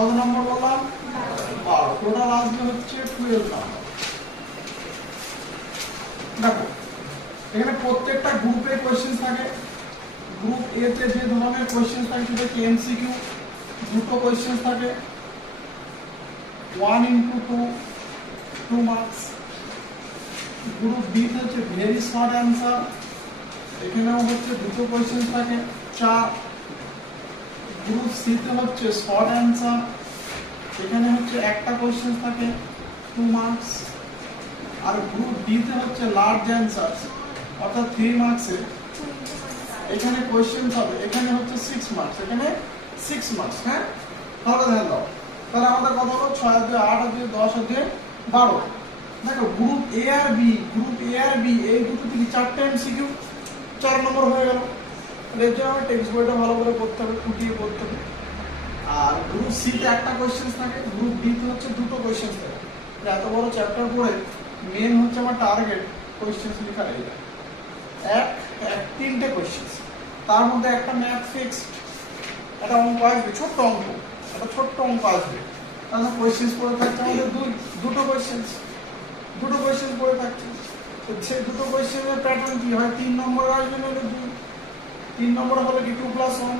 কত নম্বর বললাম? বারো আসবে হচ্ছে টুয়েলভ দেখো, এখানে প্রত্যেকটা গ্রুপে কোয়েশ্চেন থাকে। গ্রুপ এ তে যে ধরনের কোয়েশ্চেন থাকে, সেটা কি এমসিকিউ দুটো কোয়েশ্চেন থাকে। One into two two marks group B হচ্ছে ভেরি শর্ট অ্যান্সার এখানেও হচ্ছে দুটো কোয়েশ্চেন থাকে, চার। গ্রুপ সি হচ্ছে শর্ট অ্যান্সার এখানে হচ্ছে একটা কোয়েশ্চেন থাকে টু মার্কস আর গ্রুপ ডি তে হচ্ছে লার্জ অ্যান্সার অর্থাৎ থ্রি মার্কসে এখানে কোয়েশ্চেন হবে, এখানে হচ্ছে সিক্স মার্কস এখানে সিক্স মার্কস হ্যাঁ? তাহলে ধ্যান দাও তাহলে আমাদের কথা হলো? ছয় দুই আট দুই দশ দুই বারো। দেখো গ্রুপ এ আর বি গ্রুপ এ আর বি এই দুটো থেকে চারটে এমসিকিউ চার নম্বর হয়ে গেল। তাহলে এর জন্য টেক্সট বইটা ভালো করে পড়তে হবে পড়তে হবে। আর গ্রুপ সিতে একটা থাকে গ্রুপ হচ্ছে দুটো থাকে। এত বড় চ্যাপ্টার মেন হচ্ছে আমার টার্গেট এক এক, তিনটে তার মধ্যে একটা ম্যাথ ফিক্সড একটা অঙ্ক আসবে, ছোট্ট অঙ্ক, একটা ছোট্ট অঙ্ক আসবে। তাহলে কোয়েশ্চেন পড়ে থাকছে দুই, দুটো কোয়েশ্চেন দুটো পড়ে থাকছে। দুটো কোয়েশ্চেনের প্যাটার্ন কি হয়? তিন নম্বর আসবে নাহলে দুই। তিন নম্বর হলে কি two plus one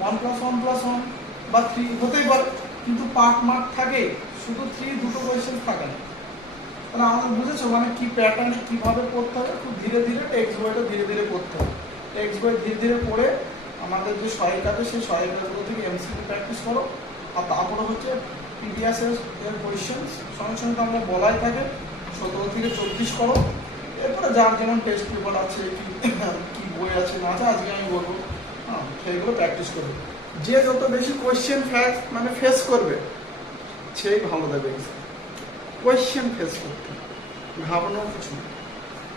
one plus one plus one বা থ্রি হতেই পারে। কিন্তু পার্ট মার্ক থাকে, শুধু থ্রি দুটো কোয়েশ্চেন থাকে না। তাহলে আমাদের বুঝেছ? মানে কি প্যাটার্ন কীভাবে পড়তে হবে? খুব ধীরে ধীরে টেক্সট বইটা ধীরে ধীরে পড়তে হবে। টেক্সট বই ধীরে ধীরে পড়ে আমাদের যে সহায়িকাতে সেই সহায়িকাগুলো থেকে এমসিকিউ প্র্যাকটিস করো। আর তারপরে হচ্ছে পিডিএস এর কোয়েশ্চেন সঙ্গে সঙ্গে আমরা বলাই থাকে। সতেরো থেকে চব্বিশ করো। এরপরে যার যেমন টেস্ট পেপার আছে কি বই আছে, না আছে, আজকে আমি বলব। হ্যাঁ সেইগুলো প্র্যাকটিস করবে। যে যত বেশি কোয়েশ্চেন ফ্যাক্ট মানে ফেস করবে, সেই ভালো দেবে কোয়েশ্চেন ফেস করতে। ঘাবড়ানোর কিছু।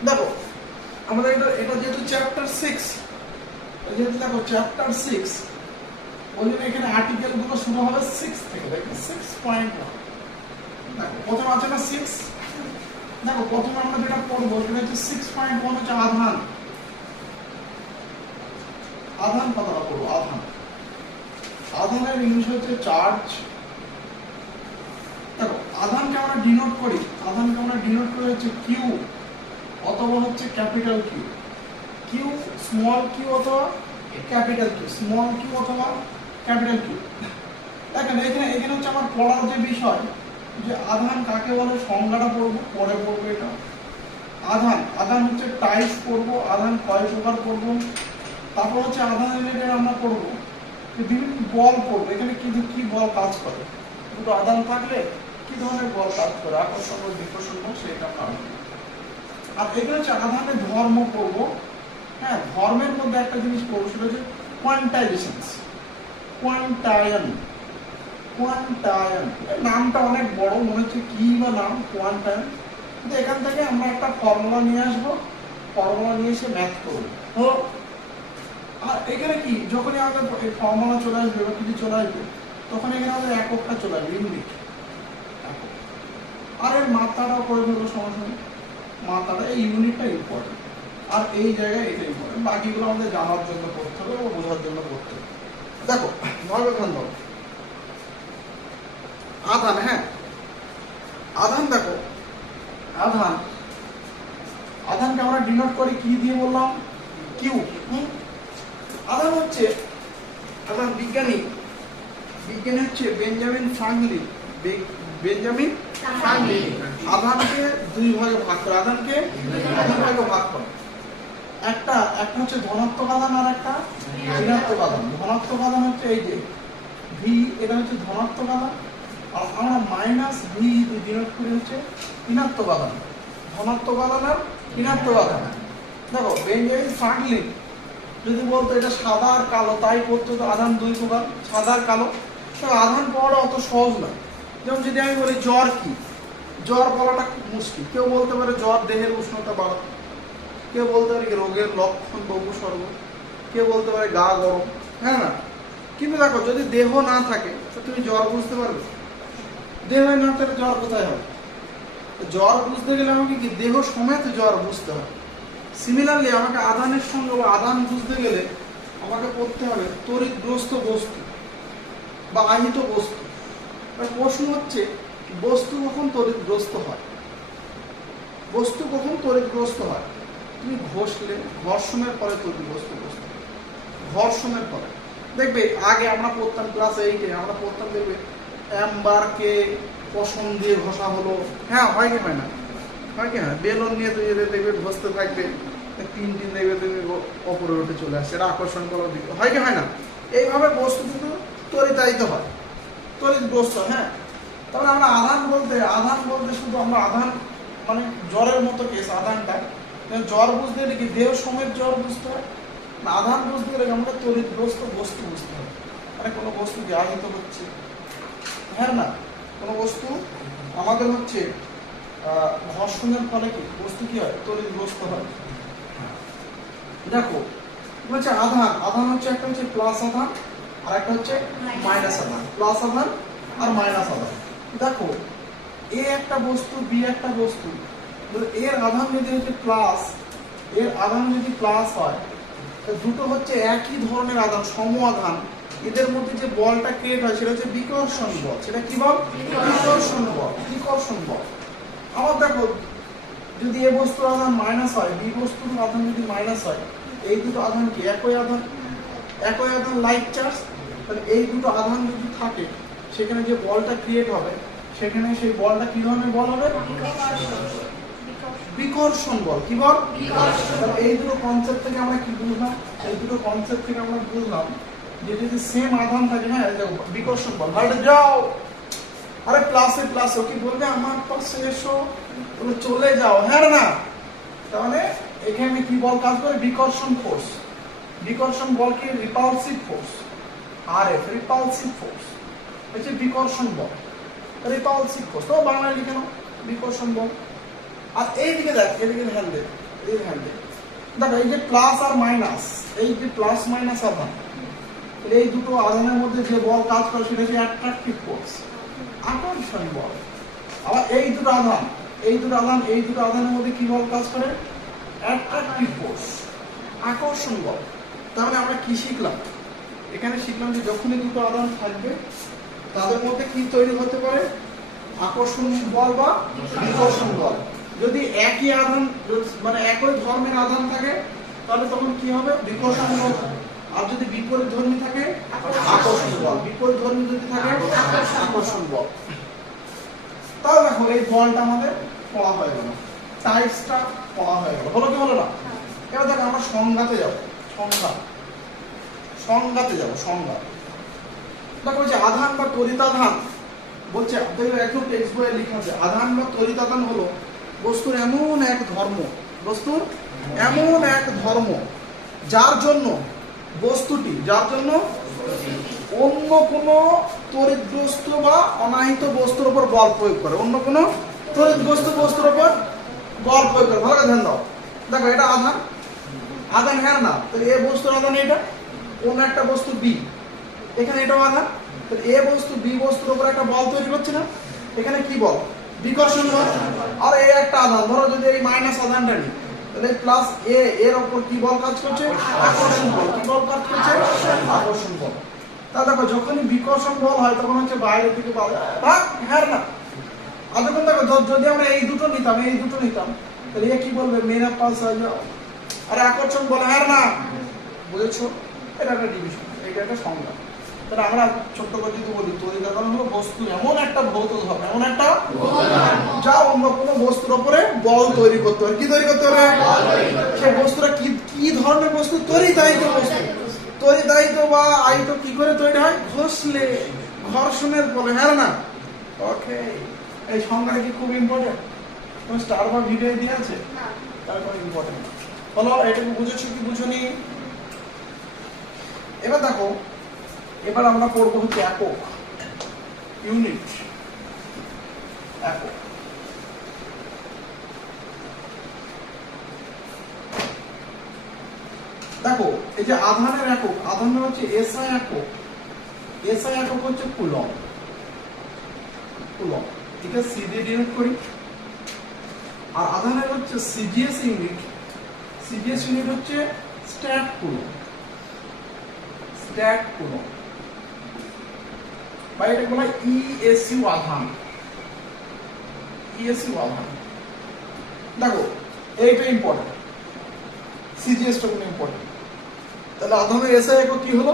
দেখো, আমাদের এটা এটা যেহেতু চ্যাপ্টার সিক্স যেহেতু দেখো চ্যাপ্টার সিক্স ওই জন্য এখানে আর্টিকেলগুলো শুরু হবে সিক্স থেকে দেখো সিক্স পয়েন্ট দেখো, প্রথম আছে না সিক্স দেখো, প্রথমে আমরা যেটা পড়ব, সেটা হচ্ছে সিক্স পয়েন্ট ওয়ান হচ্ছে আধান। আধান কথাটা পড়ব আধান। আধানের ইংলিশ হচ্ছে চার্জ দেখো, আধানকে আমরা ডিনোট করি। আধানকে আমরা ডিনোট করি হচ্ছে কিউ অথবা হচ্ছে capital Q Q small Q অথবা ক্যাপিটাল কিউ স্মল কিউ অথবা ক্যাপিটাল কিউ দেখেন, এখানে এখানে হচ্ছে আমার পড়ার যে বিষয়, যে আধান কাকে বলে, সংজ্ঞাটা পড়ব, পরে পড়ব এটা। আধান আধান হচ্ছে টাইপ পড়ব, আধান কয় প্রকার পড়ব? তারপর হচ্ছে আধান রিলেটেড আমরা যে বিভিন্ন বল পড়ব এখানে কিন্তু কি বল কাজ করে? দুটো আদান থাকলে কি ধরনের বল কাজ করে? আকর্ষণ ও বিকর্ষণ বল সেটা আমরা আর এখানে হচ্ছে আধানের ধর্ম পড়ব হ্যাঁ ধর্মের মধ্যে একটা জিনিস পড়ব সেটা হচ্ছে কোয়ান্টাইজেশন কোয়ান্টায়ন কোয়ান্টায়ন নামটা অনেক বড়, মনে হচ্ছে কি বা নাম কোয়ান্টায়ন কিন্তু এখান থেকে আমরা একটা ফর্মুলা নিয়ে আসব। ফর্মুলা নিয়ে এসে ম্যাথ করব। এখানে কি, যখনই আমাদের ফর্মুলা চলে আসবে বা কিছু চলে আসবে, তখন এখানে আমাদের এককটা চলে আসবে ইউনিট আর এর মাত্রাটাও করে দেবো সমস্যা নেই মাত্রাটা, এই ইউনিটটা ইম্পর্টেন্ট আর এই জায়গায় এটা ইম্পর্টেন্ট বাকিগুলো আমাদের জানার জন্য করতে হবে বা বোঝার জন্য করতে হবে। দেখো ধ্যান দাও আধান হ্যাঁ? আধান দেখো। আধান। আধানকে আমরা ডিনোট করি কি দিয়ে বললাম? কিউ হুম আধান হচ্ছে আধান বিজ্ঞানী। বিজ্ঞানী হচ্ছে বেঞ্জামিন ফ্রাঙ্কলিন বেঞ্জামিন ফ্রাঙ্কলিন আধানকে দুই ভাগে ভাগ করে। আধানকে দুই ভাগে ভাগ করে। একটা একটা হচ্ছে ধনাত্মক আধান আর একটা ঋণাত্মক আধান ধনাত্মক আধান হচ্ছে এই যে ভি এটা হচ্ছে ধনাত্মক আধান আর আমরা মাইনাস ভি ডিনোট করি হচ্ছে ঋণাত্মক আধান ধনাত্মক আধান আর ঋণাত্মক আধান দেখো, বেঞ্জামিন ফ্রাঙ্কলিন যদি বলতো এটা সাদা আর কালো, তাই করতো তো আধান দুই প্রকার, সাদা আর কালো। তো আধান পাওয়াটা অত সহজ না। যেমন যদি আমি বলি জ্বর কি? জ্বর বলাটা খুব মুশকিল। কেউ বলতে পারে জ্বর দেহের উষ্ণতা বাড়ায় কেউ বলতে পারে রোগের লক্ষণ বা উপসর্গ কেউ বলতে পারে গা গরম। হ্যাঁ না? কিন্তু দেখো, যদি দেহ না থাকে, তো তুমি জ্বর বুঝতে পারবে। দেহ না থাকলে জ্বর কোথায় হবে? জ্বর বুঝতে গেলে আমাকে কি? দেহ সমেত জ্বর বুঝতে হবে। সিমিলারলি আমাকে আদানের সঙ্গে বা আদান বুঝতে গেলে আমাকে পড়তে হবে তড়িৎগ্রস্ত বস্তু বা আহিত বস্তু। প্রশ্ন হচ্ছে, বস্তু কখন তড়িৎগ্রস্ত হয়? বস্তু কখন তড়িৎগ্রস্ত হয়? তুমি ঘষলে, ঘর্ষণের পরে তড়িৎগ্রস্ত বস্তু ঘর্ষণের পরে। দেখবে, আগে আমরা পড়তাম ক্লাস এইটে আমরা পড়তাম দেখবে অ্যাম্বারকে পশম দিয়ে ঘষা হলো। হ্যাঁ হয় কি হয় না। হয় কি হয় বেলুন নিয়ে এদের দেখবে ঘষতে থাকবে। তিন দিন দেখবে তুমি অপরে উঠে চলে আসছে এটা আকর্ষণ করার দিকে হয় কি, হয় না? এইভাবে বস্তু কিন্তু তরিতায়িত হয়। তড়িৎগ্রস্ত হ্যাঁ? তারপরে আমরা আধান বলতে আধান বলতে শুধু আমরা আধান মানে জ্বরের মতো কেস আধানটা। জ্বর বুঝতে গেলে কি দেহ সমেত জ্বর বুঝতে হয়? না, আধান বুঝতে গেলে আমরা তড়িৎগ্রস্ত বস্তু বুঝতে হয়। মানে কোনো বস্তু কি আহিত হচ্ছে। হ্যাঁ না? কোনো বস্তু আমাদের হচ্ছে ঘর্ষণের ফলে কি? বস্তু কি হয়? হয়। দেখো হচ্ছে আধান। আধান হচ্ছে একটা হচ্ছে প্লাস আধান আর একটা হচ্ছে মাইনাস আধান। প্লাস আধান আর মাইনাস আধান। দেখো এ একটা বস্তু বি একটা বস্তু। এর আধান যদি হচ্ছে প্লাস এর আধান যদি প্লাস হয় তো দুটো হচ্ছে একই ধরনের আধান সম আধান। এদের মধ্যে যে বলটা ক্রিয়েট হয় সেটা হচ্ছে বিকর্ষণ বল। সেটা কি বল। বিকর্ষণ বল। বিকর্ষণ বল। আবার দেখো যদি এ বস্তুর আধান মাইনাস হয়, বি বস্তুর আধান যদি মাইনাস হয়, এই দুটো আধান কি একই আধান? একই আধান লাইট চার্জ তাহলে এই দুটো আধান যদি থাকে, সেখানে যে বলটা ক্রিয়েট হবে, সেখানে সেই বলটা কি ধরনের বল হবে? বিকর্ষণ বল। কি বল? এই দুটো কনসেপ্ট থেকে আমরা কি বুঝলাম? এই দুটো কনসেপ্ট থেকে আমরা বুঝলাম যে যদি সেম আধান থাকে হ্যাঁ বিকর্ষণ বল। যাও। আরে প্লাসে প্লাস ও কি বলবে? আমার পাশে এসো তুমি চলে যাও। হ্যাঁ না? তাহলে এখানে কি বল কাজ করে? বিকর্ষণ ফোর্স বিকর্ষণ বল কি? রিপালসিভ ফোর্স আর এফ রিপালসিভ ফোর্স হচ্ছে বিকর্ষণ বল। রিপালসিভ ফোর্স তো বাংলায় লিখে নাও। বিকর্ষণ বল। আর এইদিকে দেখ এদিকে ধ্যান দে এই ধ্যান দে দেখো, এই যে প্লাস আর মাইনাস এই যে প্লাস মাইনাস আধান এই দুটো আধানের মধ্যে যে বল কাজ করে সেটা হচ্ছে অ্যাট্রাকটিভ ফোর্স আকর্ষণ বল। আবার এই দুটো আধান, এই দুটো আধান, এই দুটো আধানের মধ্যে কি বল কাজ করে? অ্যাট্রাকটিভ ফোর্স আকর্ষণ বল। তাহলে আমরা কি শিখলাম? এখানে শিখলাম যে যখনই দুটো আধান থাকবে, তাদের মধ্যে কি তৈরি হতে পারে? আকর্ষণ বল বা বিকর্ষণ বল। যদি একই আধান মানে একই ধর্মের আধান থাকে, তাহলে তখন কি হবে? বিকর্ষণ বল। আর যদি বিপরীত ধর্মী থাকে আকর্ষণ বল বিপরীত ধর্মী যদি থাকে আকর্ষণ বল তাহলে দেখো, এই বলটা আমাদের পড়া হয়ে গেল। টাইপসটা পড়া হয়ে গেল। হলো কি হলো না? এবার দেখো, আমরা সংজ্ঞাতে যাব। সংজ্ঞা। সংজ্ঞাতে যাব, সংজ্ঞা। দেখো যে আধান বা তরিতাধান। বলছে একটু টেক্সট বইয়ে লেখা আছে। আধান বা তরিতাধান হলো বস্তুর এমন এক ধর্ম। বস্তুর এমন এক ধর্ম, যার জন্য বস্তুটি, যার জন্য অন্য কোনো তড়িৎগ্রস্ত বা অনাহিত বস্তুর উপর বল প্রয়োগ করে। অন্য কোনো তড়িৎগ্রস্ত বস্তুর উপর বল প্রয়োগ করে। ভালো ধ্যান দাও। দেখো, এটা আধান। আধান হ্যাঁ না। তো এ বস্তুর আধান এটা, অন্য একটা বস্তু বি। এখানে এটাও আধান। তো এ বস্তু, বি বস্তুর উপর একটা বল তৈরি করছে না। এখানে কি বল? বিকর্ষণ বল। আর এ একটা আধান। ধরো যদি এই মাইনাস আধানটা নিই। তাহলে প্লাস এ এর উপর কি বল কাজ করছে? আকর্ষণ বল। কি বল কাজ করছে? আকর্ষণ বল। তা দেখো যখনই বিকর্ষণ বল হয় তখন হচ্ছে বাইরের দিকে বল। ভাগ হ্যাঁ না। আর যখন দেখো যদি আমরা এই দুটো নিতাম এই দুটো নিতাম তাহলে কি বলবে? মেরা পাস হয়ে যাও। আর আকর্ষণ বলে হ্যাঁ না। বুঝেছ? এটা একটা ডিভিশন এটা একটা সংজ্ঞা। তাহলে আমরা ছোট্ট করে যদি বলি তরিকারণ হলো বস্তু এমন একটা ভৌত ধর্ম এমন একটা যা অন্য কোনো বস্তুর উপরে বল তৈরি করতে পারে। কি তৈরি করতে পারে সেই বস্তুটা কি কি ধরনের বস্তু তরিতায়িত বস্তু। তরিতায়িত বা আয়িত কি করে তৈরি হয়? ঘষলে ঘর্ষণের ফলে হ্যাঁ না? ওকে এই সংজ্ঞাটা কি খুব ইম্পর্টেন্ট তুমি স্টার বা ভিডিও দিয়ে আছে তার কোনো ইম্পর্টেন্ট হলো এটুকু বুঝেছ কি বুঝনি? এবার দেখো এবার আমরা পড়ব হচ্ছে একক। ইউনিট একক। দেখো, এই যে আধানের একক আধানের হচ্ছে এসআই একক। এসআই একক হচ্ছে কুলম কুলম এটা সি দিয়ে ডিনোট করি। আর আধানের হচ্ছে সিজিএস ইউনিট সিজিএস ইউনিট হচ্ছে স্ট্যাট কুলম স্ট্যাট কুলম বা এটাকে বলা ইএসইউ আধান। ইএসইউ আধান। দেখো, এইটা ইম্পর্টেন্ট সিজিএসটা কোনো ইম্পর্টেন্ট তাহলে আধানের এসআই একক কি হলো?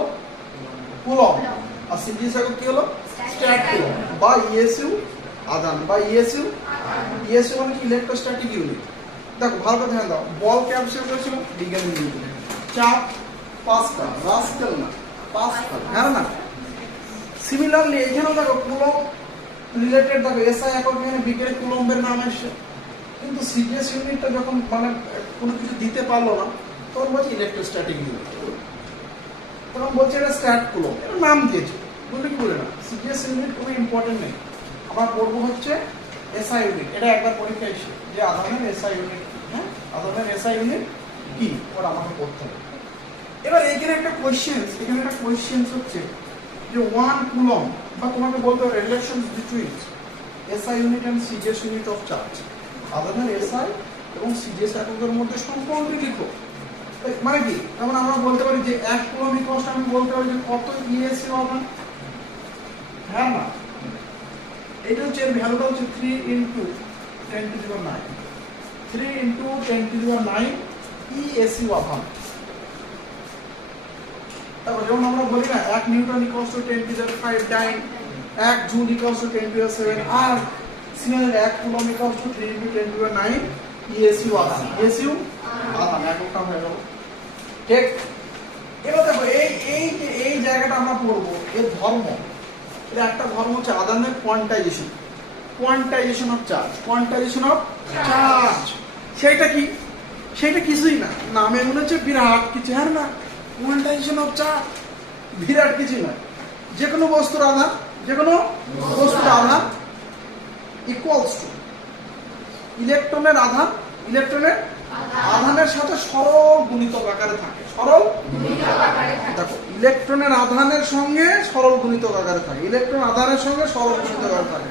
কুলম আর সিজিএস একক কি হলো? স্ট্যাট বা ইএসইউ আধান, বা ইএসইউ ইএসইউ মানে কি? ইলেকট্রোস্ট্যাটিক ইউনিট দেখো, ভালো করে ধ্যান দাও। বল ক্যাপচার করেছিল বিজ্ঞান ইউনিট চাপ পাঁচটা, রাস্কেল না, পাঁচটা হ্যাঁ না? সিমিলারলি এখানেও দেখো কুলম রিলেটেড দেখো এসআই একক এখানে বিজ্ঞানী কুলম্বের নাম এসছে। কিন্তু সিজিএস ইউনিটটা যখন মানে কোনো কিছু দিতে পারল না, তখন বলছে ইলেকট্রোস্ট্যাটিক ইউনিট তখন বলছে এটা স্ট্যাট কুলম এটা নাম দিয়েছে। বললে কি বলে না? সিজিএস ইউনিট কোনো ইম্পর্টেন্ট নেই আবার পড়ব হচ্ছে এসআই ইউনিট এটা একবার পরীক্ষা এসে যে আধানের এসআই ইউনিট হ্যাঁ? আধানের এসআই ইউনিট কি? ওরা আমাকে পড়তে হবে। এবার এখানে একটা কোয়েশ্চেন এখানে একটা কোয়েশ্চেন হচ্ছে যে ওয়ান কুলম বা তোমাকে বলতে হবে relation between SI unit and CGS unit of charge আধানের এসআই এবং সিজিএস এককের মধ্যে সম্পর্ক লিখো? মানে কি? যেমন আমরা বলতে পারি যে এক কুলম ইকোয়াসটা আমি বলতে পারি যে কত ইএসসি হবে? হ্যাঁ না? এটা হচ্ছে এর ভ্যালুটা হচ্ছে three into ten to zero nine three into ten to zero nine ESC ওয়াভান তারপর যেমন আমরা বলি না এক newton equals to ten to zero five dyne এক joule equals to ten to zero seven R similar এক coulomb equals to three into ten to zero nine ESU আধান ESU আধান এককটা হয়ে গেল। ঠিক? এবার দেখো, এই এই যে, এই জায়গাটা আমরা পড়ব এর ধর্ম। এটা একটা ধর্ম হচ্ছে আদানের quantization quantization of charge quantization of charge সেইটা কি? সেইটা কিছুই না। নামে মনে হচ্ছে বিরাট কিছু হ্যাঁ না? কোয়ান্টাইজেশন অফ চার্জ বিরাট কিছু নয় যে কোনো বস্তুর আধার যে কোনো বস্তুর আধার ইকুয়ালস টু ইলেকট্রনের আধার ইলেকট্রনের আধানের সাথে সরল গুণিতক আকারে থাকে। সরল? দেখো, ইলেকট্রনের আধানের সঙ্গে সরল গুণিতক আকারে থাকে। ইলেকট্রন আধানের সঙ্গে সরল গুণিতক আকারে থাকে।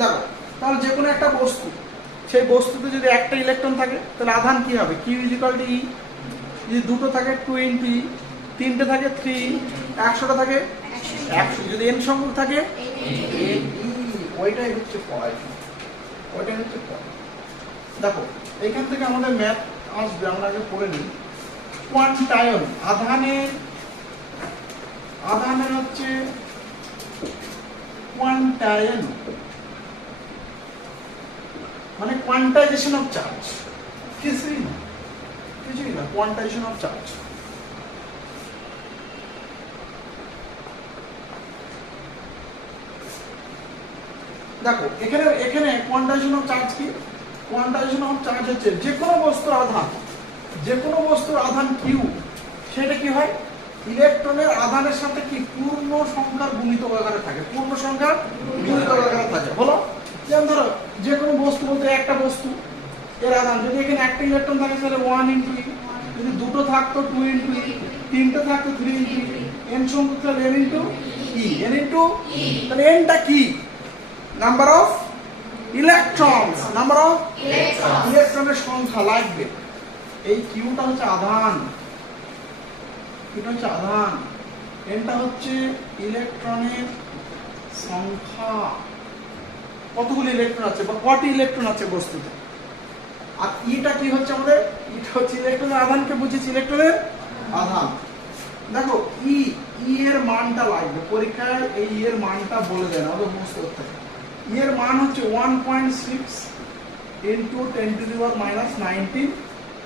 দেখো, তাহলে যে কোনো একটা বস্তু, সেই বস্তুতে যদি একটা ইলেকট্রন থাকে, তাহলে আধান কি হবে? কিউ ইজিক্যাল টু যদি দুটো থাকে টু ইন্টু ই তিনটে থাকে থ্রি একশোটা থাকে, একশো। যদি এন সংখ্যক থাকে ওইটাই হচ্ছে পড়াশোনা ওইটাই হচ্ছে পড়া দেখো এইখান থেকে আমাদের ম্যাথ আসবে, আমরা আগে পড়ে নিই। কোয়ান্টায়ন আধানের আধানের হচ্ছে কোয়ান্টায়ন মানে কোয়ান্টাইজেশন অফ চার্জ কিছুই না কিছুই না কোয়ান্টাইজেশন অফ চার্জ দেখো, এখানে এখানে কোয়ান্টাইজেশন অফ চার্জ কি? কোয়ান্টাইজেশন অফ চার্জ হচ্ছে, যে কোনো বস্তুর আধান, যে কোনো বস্তুর আধান কিউ সেটা কি হয়? ইলেকট্রনের আধানের সাথে কি পূর্ণ সংখ্যার গুণিত আকারে থাকে? পূর্ণ সংখ্যার গুণিত আকারে থাকে। হলো যেমন ধরো, যে কোনো বস্তু বলতে একটা বস্তু, এর আধান। যদি এখানে একটা ইলেকট্রন থাকে, তাহলে ওয়ান ইন্টু যদি দুটো থাকতো টু ইন্টু তিনটে থাকতো থ্রি ইন্টু এন সংখ্যক তাহলে N into E N into তাহলে এনটা কি? Number of electrons number of ইলেকট্রনের সংখ্যা লাগবে। এই কিউটা হচ্ছে আধান। এটা হচ্ছে আধান। এনটা হচ্ছে ইলেকট্রনের সংখ্যা। কতগুলো ইলেকট্রন আছে? বা কটি ইলেকট্রন আছে বস্তুতে? আর ইটা কি হচ্ছে আমাদের? এটা হচ্ছে ইলেকট্রনের আধানকে বুঝেছি ইলেকট্রনের আধান। দেখো ই ই এর মানটা লাগবে। পরীক্ষায় এই ই এর মানটা বলে দেন ওদের মুখস্থ করতে। হবে এর মান হচ্ছে one point six into ten to the power minus nineteen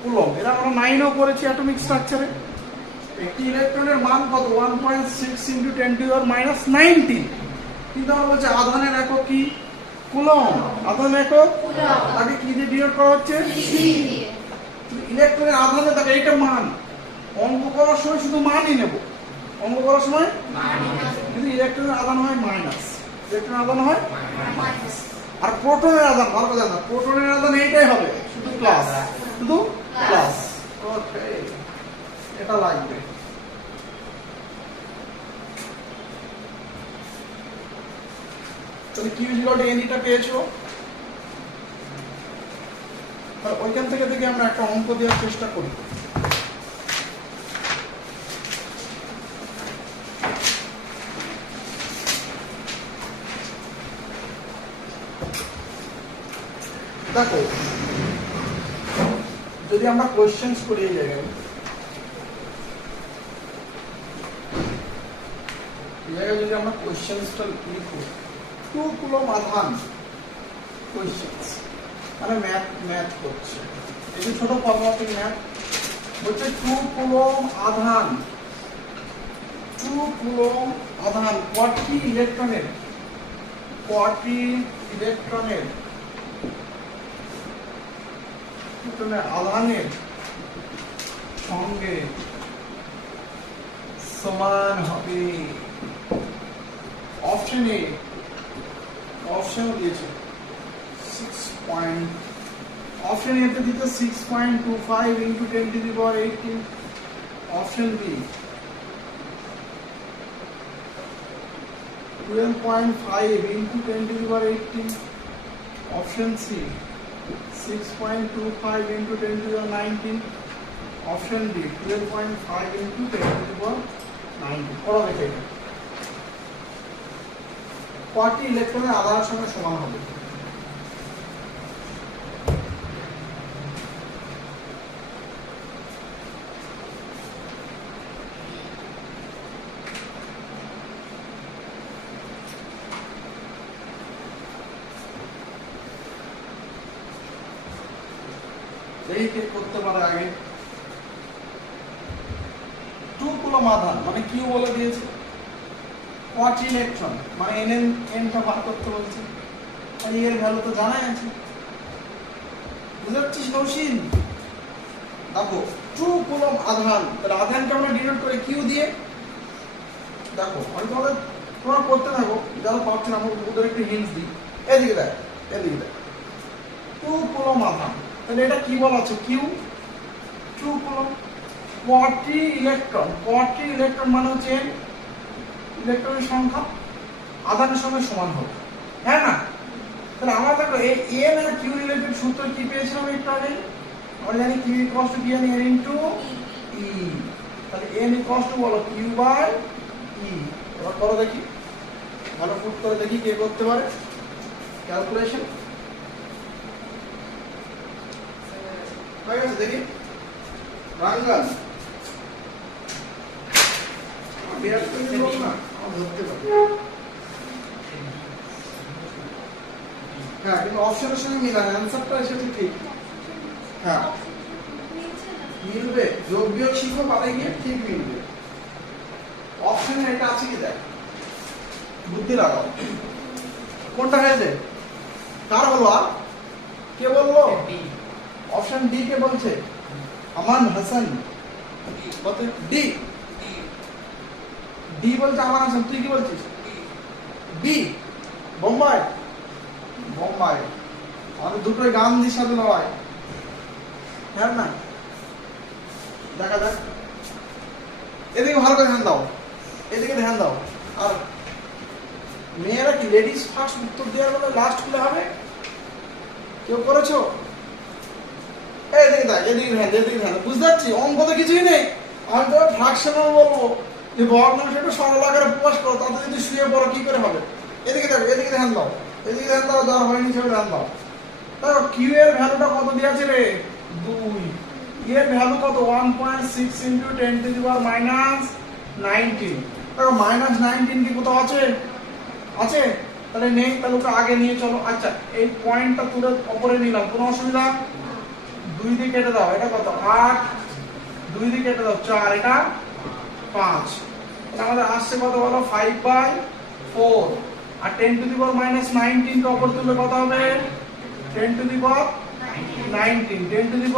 coulomb এরা আমরা নাইনও করেছি অ্যাটমিক স্ট্রাকচারে একটি ইলেকট্রনের মান কত? One point six into ten to power minus nineteen কিন্তু আমরা বলছি আধানের একক কি? কুলম আধান একক? তাকে কি দিয়ে ডিনোট করা হচ্ছে? ইলেকট্রনের আধানে তাকে এইটা মান। অঙ্ক করার সময় শুধু মানই নেব। অঙ্ক করার সময় কিন্তু ইলেকট্রনের আধান হয় মাইনাস ইলেকট্রনের আধান হয়, আর প্রোটনের আধান ভালো কথা না প্রোটনের আধান এইটাই হবে, শুধু প্লাস শুধু প্লাস ওকে এটা লাগবে। তাহলে কিউ টু এনইটা পেয়েছ? আর ওইখান থেকে থেকে আমরা একটা অঙ্ক দেওয়ার চেষ্টা করি। দেখো, যদি আমরা কোয়েশ্চেন্স করি এই জায়গায় যদি আমরা লিখো টু আধান কোয়েশ্চেন্স মানে ম্যাথ ম্যাথ করছে। এই যে ছোট ফর্মাটিং ম্যাথ হচ্ছে টু কুলম আধান টু আধান কটি ইলেকট্রনের কটি ইলেকট্রনের ইলেকট্রনের আধানের সঙ্গে সমান হবে। অপশন এ অপশন দিয়েছে। সিক্স পয়েন্ট অপশন এতে দিতে six point two five into ten to the power eighteen option B twelve point five into ten to the power eighteen option C six point two five into ten to the power nineteen option D twelve point five into ten to the power nineteen পড়া দেখে এটা। ইলেকট্রনের আধারের সঙ্গে সমান হবে। দেখি কে করতে পারে আগে। টু কুলম আধান মানে কিউ বলে দিয়েছে? কটি ইলেকট্রন মানে এন এন এনটা বার করতে বলছে। আর এর ভ্যালু তো জানাই আছে। বুঝতে নৌসিন? দেখো টু কুলম আধান তাহলে আধানকে আমরা ডিনোট করে কিউ দিয়ে, দেখো, আমি তোমাদের তোমরা করতে থাকো, যারা পারছ না, আমাকে ওদের একটু হিন্টস দিই। এদিকে দেখ এদিকে দেখ। টু কুলম আধান তাহলে এটা কি বলা আছে? কিউ টু কুলম কটি ইলেকট্রন কটি ইলেকট্রন মানে হচ্ছে ইলেকট্রনের সংখ্যা। আধানের সঙ্গে সমান হবে। হ্যাঁ না? তাহলে আমরা দেখো, এই এন আর কিউ রিলেটেড সূত্র কি পেয়েছিলাম একটু আগে? আমরা জানি Q equals to N N into E তাহলে এন ইকুয়ালস টু বলো কিউ বাই ই এবার করো দেখি। ভালো ফুট করে দেখি কে করতে পারে। ক্যালকুলেশন হয়ে গেছে সঙ্গে মিলান হ্যাঁ মিলবে যোগ বিয়োগ শিখো গিয়ে ঠিক মিলবে অপশনে এটা আছে কি দেখ বুদ্ধি লাগাও কোনটা হয়েছে কার হলো কে বলল অপশন ডি কে বলছে, আমান হাসান। ডি ডি বলছে, আমান হাসান। তুই কি বলছিস? বি বোম্বাই। বোম্বাই। আমাদের দুটোই গান্ধীর সাথে লড়াই। হ্যাঁ না দেখা যাক। এদিকে ভালো করে ধ্যান দাও। এদিকে ধ্যান দাও। আর মেয়েরা কি লেডিস ফার্স্ট উত্তর দেওয়ার বলে লাস্ট খুলে হবে? কেউ করেছ? এদিকে দেখ এদিকে ধ্যান এদিকে ধ্যান। বুঝতে পারছি? অঙ্ক তো কিছুই নেই। আমি তো ফ্রাকশনাল বলব। যে ভগ্নাংশটা সরল আকারে প্রকাশ করো, তাতে যদি শুয়ে পড়ো, কি করে হবে? এদিকে দেখো, এদিকে ধ্যান দাও। এদিকে ধ্যান দাও যার হয়নি সেটা ধ্যান দাও। দেখো কিউ এর ভ্যালুটা কত দেওয়া আছে রে? দুই। এর ভ্যালু কত? One point six into ten to the power minus nineteen দেখো মাইনাস নাইনটিন কি কোথাও আছে? আছে? তাহলে নেই, তাহলে ওকে আগে নিয়ে চলো। আচ্ছা এই পয়েন্টটা তুলে ওপরে নিলাম। কোনো অসুবিধা? দুই দিয়ে কেটে দাও, এটা কত? আট। দুই দিয়ে কেটে দাও, চার, এটা পাঁচ। আমাদের আসছে কত বলো? Five by four R ten to the power minus nineteen কে অপর তুললে কত হবে? Ten to the nineteen ten to the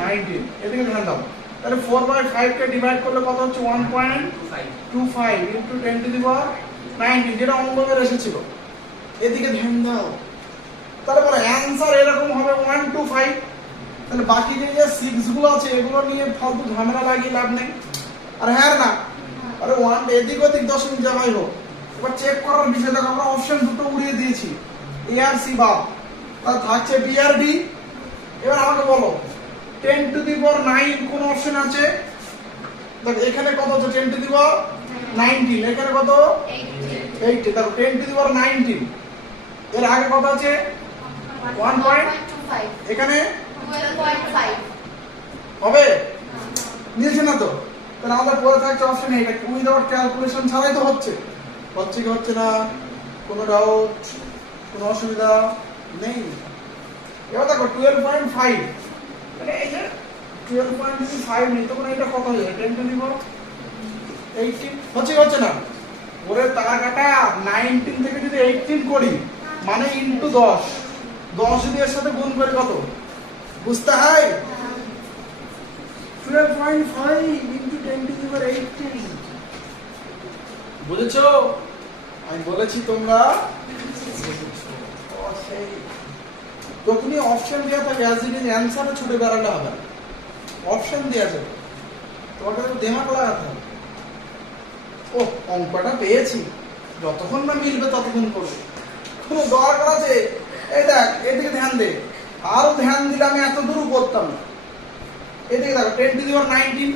nineteen এদিকে ধ্যান দাও তাহলে ফোর বাই ফাইভ কে ডিভাইড করলে কত হচ্ছে? One point two five into ten to the nineteen যেটা অঙ্গমের এসেছিল। এদিকে ধ্যান দাও। তাহলে অ্যান্সার এরকম হবে ওয়ান টু ফাইভ তাহলে বাকি যে যে সিক্সগুলো আছে এগুলো নিয়ে ফালতু ঝামেলা লাগিয়ে লাভ নেই। আর হ্যাঁ না আরে ওয়ান এদিক ওদিক দশমিক যাবাই হোক। এবার চেক করার বিষয় দেখো আমরা অপশন দুটো উড়িয়ে দিয়েছি। এ আর সি বা তার থাকছে বি আর ডি এবার আমাকে বলো ten to the power nine কোন অপশন আছে? দেখো এখানে কত আছে ten to the power nineteen এখানে কত? এইট দেখো ten to the power nineteen এর আগে কত আছে? ওয়ান পয়েন্ট এখানে? হবে? নিয়েছে না তো? তাহলে আমাদের পরে থাকছে অপশন এটা উইদাউট ক্যালকুলেশন ছাড়াই তো হচ্ছে। হচ্ছে কি হচ্ছে না, কোনো ডাউট কোনো অসুবিধা নেই। এবার দেখো টুয়েলভ পয়েন্ট ফাইভ মানে এই যে টুয়েলভ পয়েন্ট যদি ফাইভ নেই, তখন এটা কত হয়ে যায় টেন টোয়েন্টি ফোর এইটিন হচ্ছে হচ্ছে না? ওরে তার কাটা নাইনটিন থেকে যদি এইটিন করি মানে ইন্টু দশ। দশ যদি সাথে গুণ করে কত? বুঝতে হয় twelve point five into ten to the power eighteen বুঝেছ? আমি বলেছি তোমরা। যখনই অপশন দেওয়া থাকে অ্যাজ ইট ইজ অ্যান্সারে ছুটে বেড়ালে হবে অপশন দেওয়া যাবে তোমাকে তো দেমাগ লাগাতে হবে। ও অঙ্কটা পেয়েছি। যতক্ষণ না মিলবে ততক্ষণ করবে। কোনো দরকার আছে? এই দেখ এদিকে ধ্যান দে। আরও ধ্যান দিলে আমি এত দূর করতাম না। এদিকে দেখো ten to the power nineteen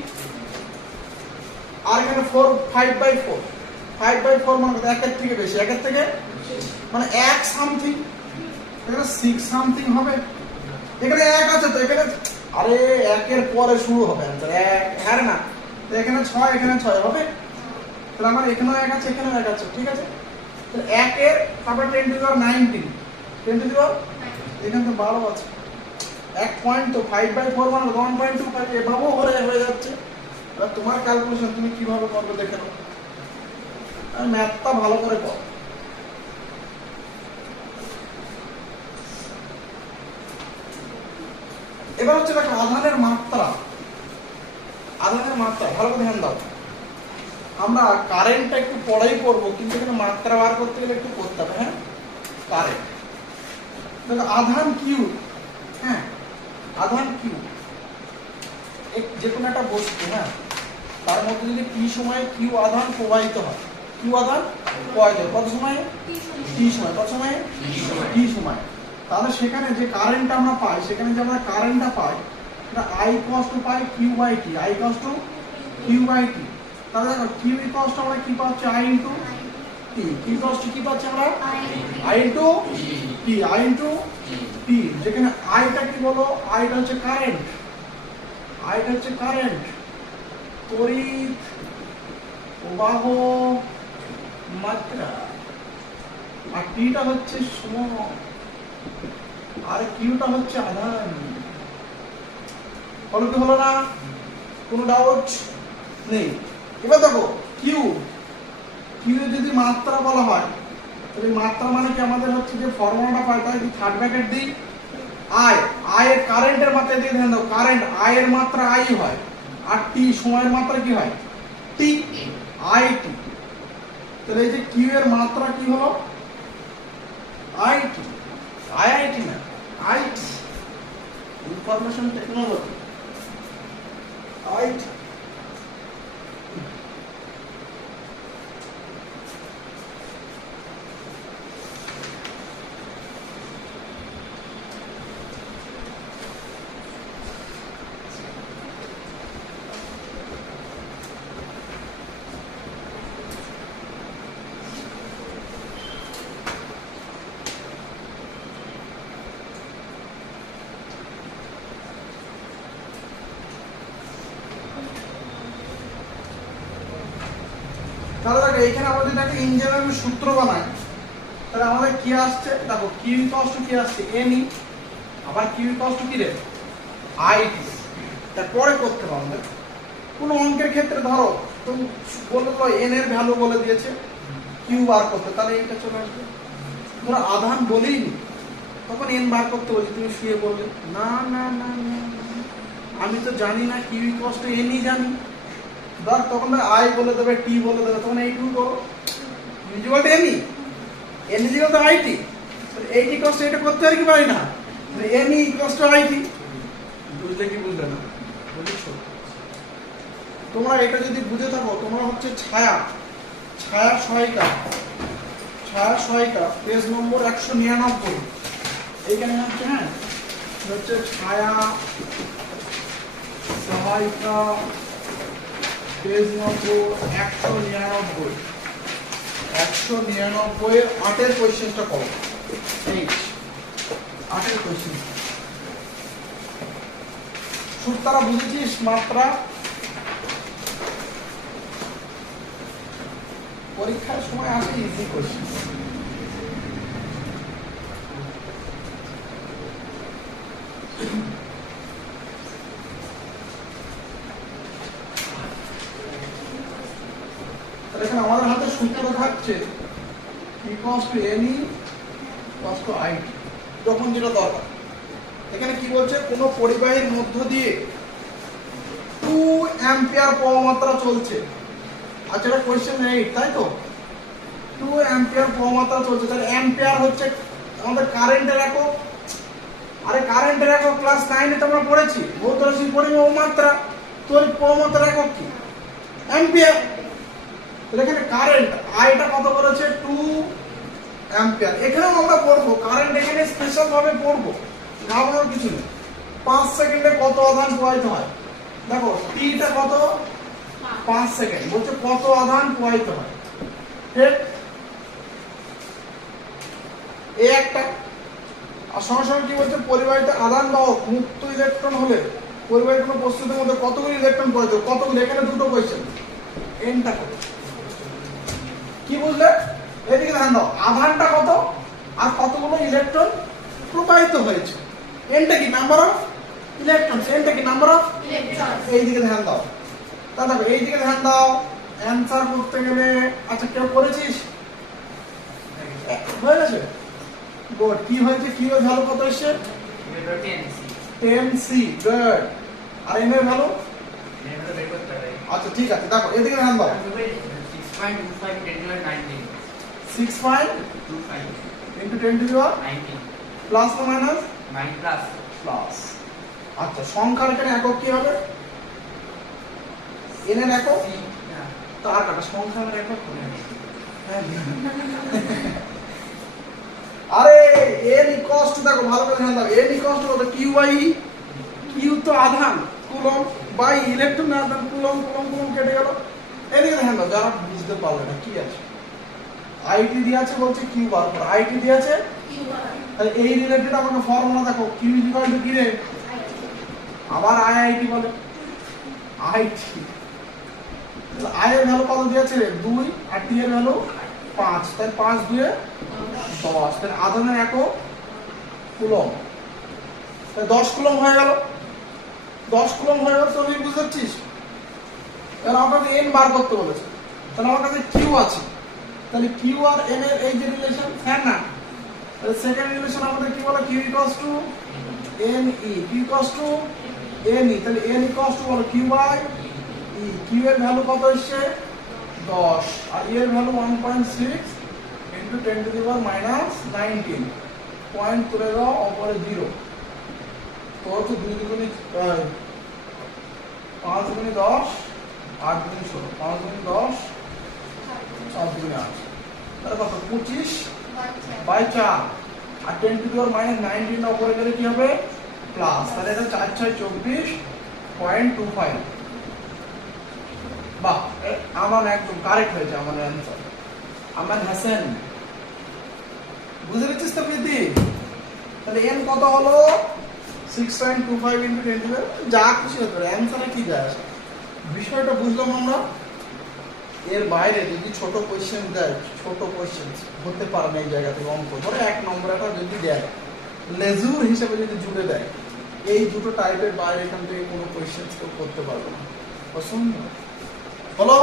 আর এখানে four five by four five by four মানে একের থেকে বেশি। একের থেকে মানে এক সামথিং এখানে সিক্স সামথিং হবে। এখানে এক আছে তো, এখানে আরে একের পরে শুরু হবে অ্যান্সার এক হ্যাঁ না? তো এখানে ছয় এখানে ছয় হবে। তাহলে আমার এখানেও এক আছে, এখানেও এক আছে, ঠিক আছে? তাহলে একের, তারপরে ten to the power nineteen ten to the power এখানে তো বারো আছে। এক পয়েন্ট তো ফাইভ বাই ফোর মানে ওয়ান পয়েন্ট টু ফাইভ এভাবেও হয়ে হয়ে যাচ্ছে। এবার তোমার ক্যালকুলেশন তুমি কীভাবে করবে দেখে নাও। আর ম্যাথটা ভালো করে কর। এবার হচ্ছে দেখো, আধানের মাত্রা। আধানের মাত্রা, ভালো করে ধ্যান দাও। আমরা কারেন্টটা একটু পরেই করব, কিন্তু এখানে মাত্রা বার করতে গেলে একটু করতে হবে হ্যাঁ? কারেন্ট দেখো আধান কিউ হ্যাঁ আধান কিউ যে কোনো একটা বস্তু হ্যাঁ তার মধ্যে যদি টি সময়ে কিউ আধান প্রবাহিত হয় কিউ আধান প্রবাহিত হয় কত সময়ে? টি সময়। কত সময়ে? টি সময়। তাহলে সেখানে যে কারেন্ট আমরা পাই সেখানে যে আমরা কারেন্টটা পাই সেটা আই কস্ট পাই কিউ বাই টি আই কস্ট কিউ বাই টি তাহলে দেখো কিউ কস্ট আমরা কি পাচ্ছি? আই ইন্টু টি কিউ কস্ট কি পাচ্ছি আমরা? I into T I into T যেখানে আইটা কি বলো? আইটা হচ্ছে কারেন্ট আইটা হচ্ছে কারেন্ট তড়িৎ প্রবাহ মাত্রা। আর টিটা হচ্ছে সময় আর কিউটা হচ্ছে আধান। হলো কি হলো না? কোনো ডাউট নেই। এবার দেখো কিউ কিউ যদি মাত্রা বলা হয় তাহলে মাত্রা মানে কি আমাদের হচ্ছে যে ফর্মুলাটা পাই তাই কি থার্ড ব্র্যাকেট দিই আই আই এর কারেন্টের মাত্রা দিয়ে ধ্যান দাও কারেন্ট আই এর মাত্রা আই হয় আর টি সময়ের মাত্রা কি হয়? টি আই টি তাহলে এই যে কিউ এর মাত্রা কি হলো? আই টি আইআইটি না আইটি ইনফরমেশন টেকনোলজি আইটি তাহলে দেখো এখানে আমরা যদি একটা ইঞ্জিনিয়ারিং সূত্র বানাই তাহলে আমাদের কি আসছে? দেখো কিউ কষ্ট কি আসছে? এন ই আবার কিউ কষ্ট কি রে আই তারপরে করতে পারো আমাদের কোনো অঙ্কের ক্ষেত্রে ধরো তুমি বলল এন এর ভ্যালু বলে দিয়েছে। কিউ বার করতে, তাহলে এইটা চলে আসবে। ধরো আধান বলেই নি। তখন এন বার করতে বলছি, তুমি শুয়ে বললে না না না। আমি তো জানি না কিউ কষ্ট এনই জানি। ধর তখন আই বলে দেবে টি বলে দেবে তখন এইটুকু করো। এন ইজিকাল তো আইটি এইটি কষ্ট এটা করতে পারি কি পারি না? এনি কষ্ট আইটি বুঝলে কি বুঝলে না? বুঝেছ? তোমরা এটা যদি বুঝে থাকো তোমরা হচ্ছে ছায়া। ছায়া সহায়িকা। ছায়া সহায়িকা পেজ নম্বর একশো নিরানব্বই। এইখানে হচ্ছে হ্যাঁ? হচ্ছে ছায়া সহায়িকা পেজ নম্বর একশো নিরানব্বই। একশো নিরানব্বই আটের কোয়েশ্চেনটা করো। এইট আটের কোয়েশ্চেন সুর তারা বুঝেছিস মাত্রা পরীক্ষার সময় আসে ইজি কোয়েশ্চেন তাহলে এখানে আমাদের হাতে সূত্র থাকছে ইকস টু এনি কস যখন যেটা দরকার। এখানে কি বলছে? কোনো পরিবাহীর মধ্য দিয়ে টু অ্যাম্পিয়ার প্রমাত্রা চলছে। আচ্ছা এটা কোয়েশ্চেন এইট তাই তো? টু অ্যাম্পিয়ার প্রমাত্রা চলছে। তাহলে অ্যাম্পিয়ার হচ্ছে আমাদের কারেন্টের একক। আরে কারেন্টের একক ক্লাস নাইনে তো আমরা পড়েছি। ভৌত রাশি পরিমাণ মাত্রা। তোর প্রমাত্রা একক কি? অ্যাম্পিয়ার এখানে কারেন্ট আইটা কত বলেছে? টু অ্যাম্পিয়ার এখানেও আমরা পড়ব। কারেন্ট এখানে স্পেশাল ভাবে পড়ব। ঘাবড়ানোর কিছু নেই। পাঁচ সেকেন্ডে কত আধান প্রবাহিত হয়? দেখো টিটা কত? পাঁচ সেকেন্ড। বলছে কত আধান প্রবাহিত হয়? এই একটা। আর সঙ্গে সঙ্গে কি বলছে? পরিবাহিত আধান বাহক মুক্ত ইলেকট্রন হলে পরিবাহিত কোনো বস্তুদের মধ্যে কতগুলি ইলেকট্রন হয়? কতগুলি? এখানে দুটো কোয়েশ্চেন এনটা কত? কি বুঝলে? দাও আধানটা কত? আর কতগুলো ইলেকট্রন প্রবাহিত হয়েছে? এনটা কি? নাম্বার অফ ইলেকট্রন এনটা কি? নাম্বার অফ এইদিকে ধ্যান দাও। তা দেখো এইদিকে ধ্যান দাও। অ্যান্সার করতে গেলে আচ্ছা কেউ করেছিস? হয়ে গেছে? গুড কি হয়েছে? কি এর ভ্যালু কত এসছে? টেন সি গুড আর এম এর ভ্যালু আচ্ছা ঠিক আছে। দেখো এদিকে ধ্যান দাও। Six five into ten to power plus না মাইনাস প্লাস আচ্ছা সংখ্যার এখানে একক কি হবে? এন এর একক? তার কাটা সংখ্যার একক। আরে এন ইকস টু দেখো ভালো করে ধ্যান দাও এন ইকস টু কত? কিউ বাই কিউ তো আধান কুলম বাই ইলেকট্রন আধান কুলম কুলম কুলম কেটে গেল। এদিকে ধ্যান দাও যারা বুঝতে পারবে না কি আছে? আইটি দিয়ে আছে বলছে কিউ বার করে আইটি দিয়ে আছে তাহলে এই রিলেটেড আমাকে ফর্মুলা দেখো কিউ ইকুয়াল টু কি রে আবার আইআইটি বলে। আইটি আই এর ভ্যালু কত দিয়েছে? রে দুই আর টি এর ভ্যালু পাঁচ। তাই পাঁচ দুয়ে দশ। তাহলে আধানের একক কুলম তাহলে দশ কুলম হয়ে গেল। দশ কুলম হয়ে গেল তুমি বুঝতে পারছিস? এবার আমার কাছে এন বার করতে বলেছে। তাহলে আমার কাছে কিউ আছে। তাহলে কিউ আর এন এর এই যে রিলেশন হ্যাঁ না? তাহলে সেকেন্ড রিলেশন আমাদের কি বলে? Q equals to N E Q equals to N E তাহলে এন ইকুয়ালস টু বলো কিউ বাই ই কিউ এর ভ্যালু কত এসছে? দশ। আর ই এর value one point six into ten to the power minus nineteen point তুলে দাও, অপরে জিরো তো হচ্ছে দুই দুগুণি পাঁচ দুগুণি দশ, আট দুগুণি ষোলো। পাঁচ দুগুণি দশ, চার দুগুণি আট। কত? পঁচিশ? বাই চার। আর ten to power minus nineteen উপরে গেলে কি হবে? প্লাস তাহলে এটা চার ছয় চব্বিশ পয়েন্ট টু ফাইভ বাহ আমার একদম কারেক্ট হয়েছে আমার অ্যান্সার আমার হাসান। বুঝে পেরেছিস তো প্রীতি? তাহলে এন কত হলো? Six point two five into twenty যা খুশি হতে অ্যান্সারে কি যায়? বিষয়টা বুঝলাম আমরা। এর বাইরে যদি ছোট কোয়েশ্চেন দেয়, ছোট কোয়েশ্চেন হতে পারে না এই জায়গা থেকে অঙ্ক। ধরো এক নম্বরটা যদি দেয়, লেজুর হিসেবে যদি জুড়ে দেয়, এই দুটো টাইপের বাইরে এখান থেকে কোনো কোয়েশ্চেন করতে পারবে না। পছন্দ? হলো